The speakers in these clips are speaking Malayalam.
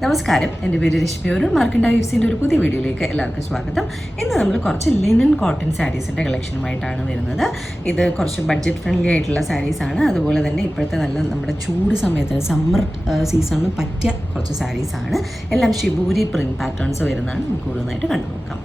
നമസ്കാരം, എൻ്റെ പേര് രശ്മി. ഒരു മാർക്കണ്ട വീവ്സിൻ്റെ ഒരു പുതിയ വീഡിയോയിലേക്ക് എല്ലാവർക്കും സ്വാഗതം. ഇന്ന് നമ്മൾ കുറച്ച് ലിനൻ കോട്ടൺ സാരീസിൻ്റെ കളക്ഷനുമായിട്ടാണ് വരുന്നത്. ഇത് കുറച്ച് ബഡ്ജറ്റ് ഫ്രണ്ട്ലി ആയിട്ടുള്ള സാരീസാണ്. അതുപോലെ തന്നെ ഇപ്പോഴത്തെ നല്ല നമ്മുടെ ചൂട് സമയത്ത് സമ്മർ സീസണിന് പറ്റിയ കുറച്ച് സാരീസാണ്. എല്ലാം ഷിബൂരി പ്രിൻറ്റ് പാറ്റേൺസ് വരുന്നതാണ്. നമുക്ക് കൂടുതലായിട്ട് കണ്ടു നോക്കാം.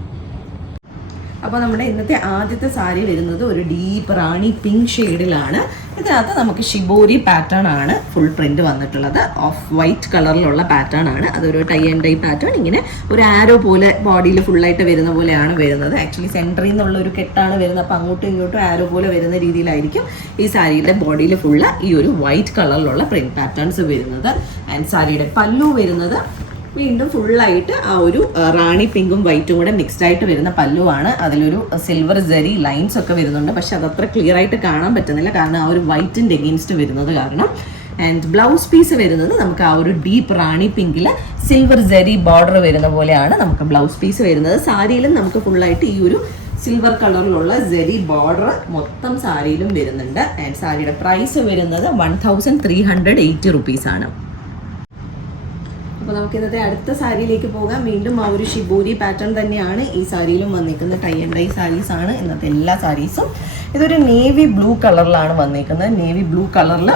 അപ്പോൾ നമ്മുടെ ഇന്നത്തെ ആദ്യത്തെ സാരി വരുന്നത് ഒരു ഡീപ്പ് റാണി പിങ്ക് ഷെയ്ഡിലാണ്. ഇതിനകത്ത് നമുക്ക് ഷിബോരി പാറ്റേൺ ആണ് ഫുൾ പ്രിന്റ് വന്നിട്ടുള്ളത്. ഓഫ് വൈറ്റ് കളറിലുള്ള പാറ്റേൺ ആണ്. അതൊരു ടൈ ആൻഡ് ഡൈ പാറ്റേൺ. ഇങ്ങനെ ഒരു ആരോ പോലെ ബോഡിയിൽ ഫുള്ളായിട്ട് വരുന്ന പോലെയാണ് വരുന്നത്. ആക്ച്വലി സെൻറ്ററിൽ നിന്നുള്ള ഒരു കെട്ടാണ് വരുന്നത്. അപ്പോൾ അങ്ങോട്ടും ഇങ്ങോട്ടും ആരോ പോലെ വരുന്ന രീതിയിലായിരിക്കും ഈ സാരിയുടെ ബോഡിയിൽ ഫുള്ള് ഈ ഒരു വൈറ്റ് കളറിലുള്ള പ്രിന്റ് പാറ്റേൺസ് വരുന്നത്. ആൻഡ് സാരിയുടെ പല്ലു വരുന്നത് വീണ്ടും ഫുള്ളായിട്ട് ആ ഒരു റാണി പിങ്കും വൈറ്റും കൂടെ മിക്സ്ഡ് ആയിട്ട് വരുന്ന പല്ലുവാണ്. അതിലൊരു സിൽവർ ജെറി ലൈൻസ് ഒക്കെ വരുന്നുണ്ട്. പക്ഷെ അതത്ര ക്ലിയർ ആയിട്ട് കാണാൻ പറ്റുന്നില്ല, കാരണം ആ ഒരു വൈറ്റിൻ്റെ എഗെയിൻസ്റ്റ് വരുന്നത് കാരണം. ആൻഡ് ബ്ലൗസ് പീസ് വരുന്നത് നമുക്ക് ആ ഒരു ഡീപ്പ് റാണി പിങ്കിൽ സിൽവർ ജെറി ബോർഡർ വരുന്ന പോലെയാണ് നമുക്ക് ബ്ലൗസ് പീസ് വരുന്നത്. സാരിയിലും നമുക്ക് ഫുള്ളായിട്ട് ഈ ഒരു സിൽവർ കളറിലുള്ള ജെറി ബോർഡർ മൊത്തം സാരിയിലും വരുന്നുണ്ട്. ആൻഡ് സാരിയുടെ പ്രൈസ് വരുന്നത് 1380 റുപ്പീസാണ്. അപ്പോൾ നമുക്ക് ഇന്നത്തെ അടുത്ത സാരിയിലേക്ക് പോകാം. വീണ്ടും ആ ഒരു ഷിബൂരി പാറ്റേൺ തന്നെയാണ് ഈ സാരിയിലും വന്നിരിക്കുന്നത്. ടൈ ആൻഡ് ഡൈ സാരീസ് ആണ് ഇന്നത്തെ എല്ലാ സാരീസും. ഇതൊരു നേവി ബ്ലൂ കളറിലാണ് വന്നിരിക്കുന്നത്. നേവി ബ്ലൂ കളറിൽ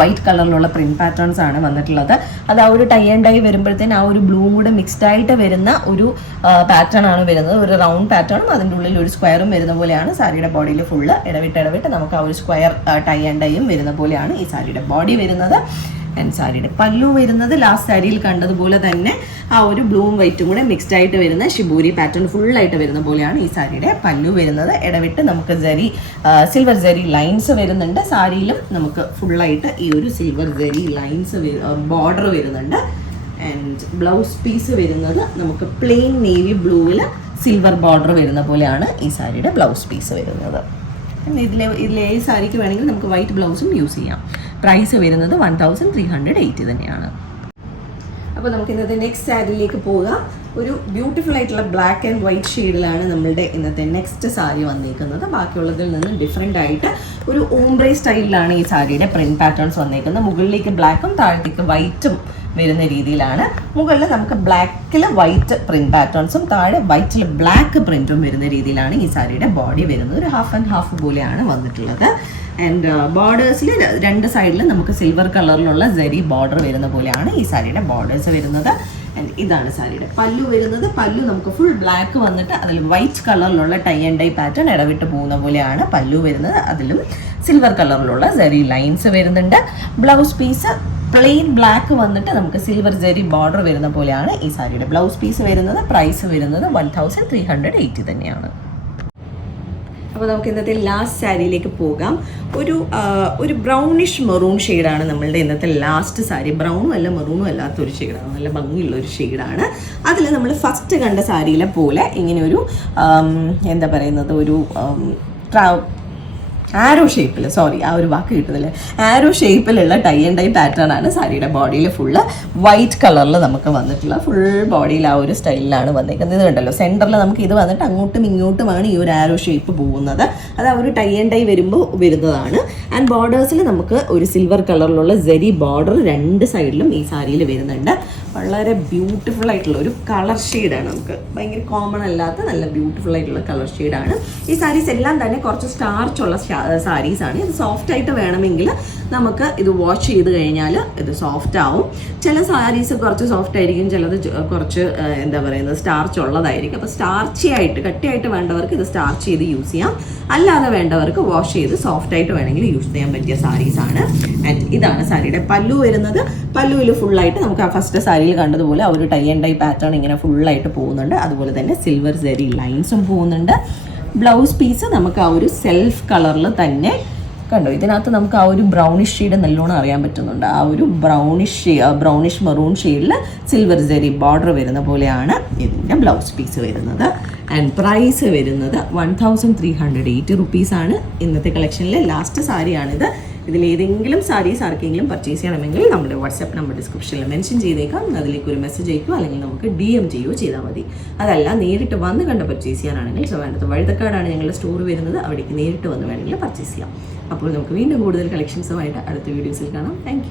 വൈറ്റ് കളറിലുള്ള പ്രിന്റ് പാറ്റേൺസ് ആണ് വന്നിട്ടുള്ളത്. അത് ആ ഒരു ടൈ ആൻഡ് ഡൈ വരുമ്പോഴത്തേന് ആ ഒരു ബ്ലൂവും കൂടെ മിക്സ്ഡ് ആയിട്ട് വരുന്ന ഒരു പാറ്റേൺ ആണ് വരുന്നത്. ഒരു റൗണ്ട് പാറ്റേണും അതിൻ്റെ ഉള്ളിൽ ഒരു സ്ക്വയറും വരുന്ന പോലെയാണ് സാരിയുടെ ബോഡിയിൽ ഫുള്ള് ഇടവിട്ട് നമുക്ക് ആ ഒരു സ്ക്വയർ ടൈ ആൻഡ് ഡൈയും വരുന്ന പോലെയാണ് ഈ സാരിയുടെ ബോഡി വരുന്നത്. ആൻഡ് സാരിയുടെ പല്ലു വരുന്നത് ലാസ്റ്റ് സാരിയിൽ കണ്ടതുപോലെ തന്നെ ആ ഒരു ബ്ലൂവും വൈറ്റും കൂടെ മിക്സ്ഡ് ആയിട്ട് വരുന്ന ഷിബൂരി പാറ്റേൺ ഫുള്ളായിട്ട് വരുന്ന പോലെയാണ് ഈ സാരിയുടെ പല്ലു വരുന്നത്. ഇടവിട്ട് നമുക്ക് സിൽവർ ജെറി ലൈൻസ് വരുന്നുണ്ട്. സാരിയിലും നമുക്ക് ഫുള്ളായിട്ട് ഈ ഒരു സിൽവർ ജെറി ലൈൻസ് ബോർഡർ വരുന്നുണ്ട്. ആൻഡ് ബ്ലൗസ് പീസ് വരുന്നത് നമുക്ക് പ്ലെയിൻ നേവി ബ്ലൂവിൽ സിൽവർ ബോർഡർ വരുന്ന പോലെയാണ് ഈ സാരിയുടെ ബ്ലൗസ് പീസ് വരുന്നത്. ഇതിലെ ഈ സാരിക്ക് വേണമെങ്കിൽ നമുക്ക് വൈറ്റ് ബ്ലൗസും യൂസ് ചെയ്യാം. പ്രൈസ് വരുന്നത് 1380 തന്നെയാണ്. അപ്പോൾ നമുക്ക് ഇന്നത്തെ നെക്സ്റ്റ് സാരിയിലേക്ക് പോകാം. ഒരു ബ്യൂട്ടിഫുൾ ആയിട്ടുള്ള ബ്ലാക്ക് ആൻഡ് വൈറ്റ് ഷെയ്ഡിലാണ് നമ്മളുടെ ഇന്നത്തെ നെക്സ്റ്റ് സാരി വന്നിരിക്കുന്നത്. ബാക്കിയുള്ളതിൽ നിന്ന് ഡിഫറെൻ്റ് ആയിട്ട് ഒരു ഓംബ്രേ സ്റ്റൈലിലാണ് ഈ സാരിയുടെ പ്രിന്റ് പാറ്റേൺസ് വന്നിരിക്കുന്നത്. മുകളിലേക്ക് ബ്ലാക്കും താഴത്തേക്ക് വൈറ്റും വരുന്ന രീതിയിലാണ്. മുകളിൽ നമുക്ക് ബ്ലാക്കിൽ വൈറ്റ് പ്രിന്റ് പാറ്റേൺസും താഴെ വൈറ്റിൽ ബ്ലാക്ക് പ്രിന്റും വരുന്ന രീതിയിലാണ് ഈ സാരിയുടെ ബോഡി വരുന്നത്. ഒരു ഹാഫ് ആൻഡ് ഹാഫ് പോലെയാണ് വന്നിട്ടുള്ളത്. ആൻഡ് ബോർഡേഴ്സിൽ രണ്ട് സൈഡിലും നമുക്ക് സിൽവർ കളറിലുള്ള ജെറി ബോർഡർ വരുന്ന പോലെയാണ് ഈ സാരിയുടെ ബോർഡേഴ്സ് വരുന്നത്. ആൻഡ് ഇതാണ് സാരിയുടെ പല്ലു വരുന്നത്. പല്ലു നമുക്ക് ഫുൾ ബ്ലാക്ക് വന്നിട്ട് അതിൽ വൈറ്റ് കളറിലുള്ള ടൈ ആൻഡ് ഡൈ പാറ്റേൺ ഇടവിട്ട് പോകുന്ന പോലെയാണ് പല്ലു വരുന്നത്. അതിലും സിൽവർ കളറിലുള്ള ജെറി ലൈൻസ് വരുന്നുണ്ട്. ബ്ലൗസ് പീസ് പ്ലെയിൻ ബ്ലാക്ക് വന്നിട്ട് നമുക്ക് സിൽവർ ജെറി ബോർഡർ വരുന്ന പോലെയാണ് ഈ സാരിയുടെ ബ്ലൗസ് പീസ് വരുന്നത്. പ്രൈസ് വരുന്നത് 1380 തന്നെയാണ്. അപ്പോൾ നമുക്ക് ഇന്നത്തെ ലാസ്റ്റ് സാരിയിലേക്ക് പോകാം. ഒരു ബ്രൗണിഷ് മെറൂൺ ഷെയ്ഡാണ് നമ്മളുടെ ഇന്നത്തെ ലാസ്റ്റ് സാരി. ബ്രൗണും അല്ല മെറൂണും അല്ലാത്തൊരു ഷെയ്ഡാണ്, നല്ല ഭംഗിയുള്ള ഒരു ഷെയ്ഡാണ്. അതിൽ നമ്മൾ ഫസ്റ്റ് കണ്ട സാരിയിലെ പോലെ ഇങ്ങനെ ഒരു എന്താ പറയുന്നത്, ഒരു ആരോ ഷേപ്പിൽ, ആ ഒരു വാക്ക് കിട്ടുന്നില്ല, ആരോ ഷേപ്പിലുള്ള ടൈ ആൻഡ് ഡൈ പാറ്റേൺ ആണ് സാരിയുടെ ബോഡിയിൽ ഫുള്ള് വൈറ്റ് കളറിൽ നമുക്ക് വന്നിട്ടുള്ള ഫുൾ ബോഡിയിൽ ആ ഒരു സ്റ്റൈലിലാണ് വന്നിരിക്കുന്നത്. ഇത് കണ്ടല്ലോ, സെൻറ്ററിൽ നമുക്ക് ഇത് വന്നിട്ട് അങ്ങോട്ടും ഇങ്ങോട്ടുമാണ് ഈ ഒരു ആരോ ഷേപ്പ് പോകുന്നത്. അത് ആ ഒരു ടൈ ആൻഡ് ഡൈ വരുമ്പോൾ വരുന്നതാണ്. ആൻഡ് ബോർഡേഴ്സിൽ നമുക്ക് ഒരു സിൽവർ കളറിലുള്ള ജെറി ബോർഡർ രണ്ട് സൈഡിലും ഈ സാരിയിൽ വരുന്നുണ്ട്. വളരെ ബ്യൂട്ടിഫുൾ ആയിട്ടുള്ള ഒരു കളർ ഷെയ്ഡാണ്. നമുക്ക് ഭയങ്കര കോമൺ അല്ലാത്ത നല്ല ബ്യൂട്ടിഫുൾ ആയിട്ടുള്ള കളർ ഷെയ്ഡാണ്. ഈ സാരീസ് എല്ലാം തന്നെ കുറച്ച് സ്റ്റാർച്ചുള്ള സാരീസാണ്. ഇത് സോഫ്റ്റ് ആയിട്ട് വേണമെങ്കിൽ നമുക്ക് ഇത് വാഷ് ചെയ്ത് കഴിഞ്ഞാൽ ഇത് സോഫ്റ്റ് ആവും. ചില സാരീസ് കുറച്ച് സോഫ്റ്റ് ആയിരിക്കും, ചിലത് കുറച്ച് എന്താ പറയുന്നത് സ്റ്റാർച്ച് ഉള്ളതായിരിക്കും. അപ്പോൾ സ്റ്റാർച്ചി ആയിട്ട് കട്ടിയായിട്ട് വേണ്ടവർക്ക് ഇത് സ്റ്റാർച്ച് ചെയ്ത് യൂസ് ചെയ്യാം. അല്ലാതെ വേണ്ടവർക്ക് വാഷ് ചെയ്ത് സോഫ്റ്റ് ആയിട്ട് വേണമെങ്കിൽ യൂസ് ചെയ്യാൻ പറ്റിയ സാരീസാണ്. ആൻഡ് ഇതാണ് സാരിയുടെ പല്ലു വരുന്നത്. പല്ലുവിൽ ഫുള്ളായിട്ട് നമുക്ക് ആ ഫസ്റ്റ് സാരിയിൽ കണ്ടതുപോലെ ആ ഒരു ടൈ ആൻഡ് ഡൈ പാറ്റേൺ ഇങ്ങനെ ഫുള്ളായിട്ട് പോകുന്നുണ്ട്. അതുപോലെ തന്നെ സിൽവർ ജെറി ലൈൻസും പോകുന്നുണ്ട്. ബ്ലൗസ് പീസ് നമുക്ക് ആ ഒരു സെൽഫ് കളറിൽ തന്നെ കണ്ടോ, ഇതിനകത്ത് നമുക്ക് ആ ഒരു ബ്രൗണിഷ് ഷെയ്ഡ് നല്ലോണം അറിയാൻ പറ്റുന്നുണ്ട്. ആ ഒരു ബ്രൗണിഷ് മെറൂൺ ഷെയ്ഡിൽ സിൽവർ ജെറി ബോർഡർ വരുന്ന പോലെയാണ് ഇതിൻ്റെ ബ്ലൗസ് പീസ് വരുന്നത്. ആൻഡ് പ്രൈസ് വരുന്നത് 1380 റുപ്പീസാണ്. ഇന്നത്തെ കളക്ഷനിലെ ലാസ്റ്റ് സാരിയാണിത്. ഇതിലേതെങ്കിലും സാരീസ് ആർക്കെങ്കിലും പർച്ചേസ് ചെയ്യണമെങ്കിൽ നമ്മുടെ വാട്സാപ്പ് നമ്പർ ഡിസ്ക്രിപ്ഷനിൽ മെൻഷൻ ചെയ്തേക്കാം. അതിലേക്ക് ഒരു മെസ്സേജ് അയക്കുക, അല്ലെങ്കിൽ നമുക്ക് DM ചെയ്യുകയോ ചെയ്താൽ മതി. അതല്ല നേരിട്ട് വന്ന് കണ്ട് പർച്ചേസ് ചെയ്യാനാണെങ്കിൽ ട്രിവാൻഡ്രത്ത് വഴുതക്കാടാണ് ഞങ്ങളുടെ സ്റ്റോർ വരുന്നത്. അവിടേക്ക് നേരിട്ട് വന്ന് വേണമെങ്കിൽ പർച്ചേസ് ചെയ്യാം. അപ്പോൾ നമുക്ക് വീണ്ടും കൂടുതൽ കളക്ഷൻസുമായിട്ട് അടുത്ത വീഡിയോസിൽ കാണാം. താങ്ക്